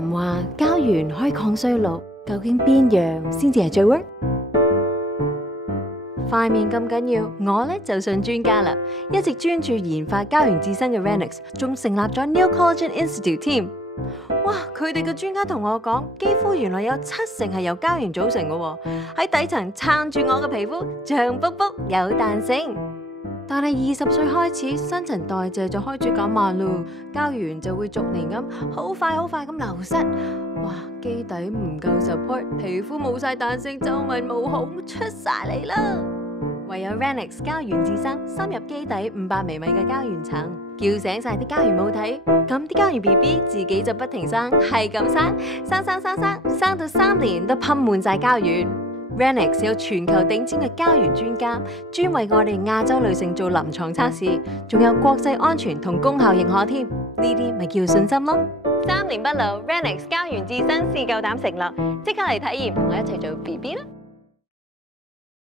人話膠原可以抗衰老，究竟邊樣先至係最 work？塊面咁緊要，我呢就信專家啦，一直專注研發膠原自身嘅 Renix， 仲成立咗 New Collagen Institute 添。哇！佢哋嘅專家同我講，肌膚原來有70%係由膠原組成嘅喎，喺底層撐住我嘅皮膚，脹卜卜有彈性。但係20歲開始，新陳代謝就開始減慢咯，膠原就會逐年咁好快咁流失。哇！基底唔夠 support， 皮膚冇晒彈性，皺紋毛孔出晒嚟啦。唯有 Renix 膠原自生，深入基底500微米嘅膠原層，叫醒晒啲膠原母體，咁啲膠原 BB 自己就不停生，係咁生到3年都噴滿晒膠原。Renix 有全球頂尖嘅膠原專家，專為我哋亞洲女性做臨床測試，仲有國際安全同功效認可添，呢啲咪叫信心咯。3年不老 ，Renix 膠原自生試夠膽承諾，即刻嚟體驗，同我一齊做 BB 啦！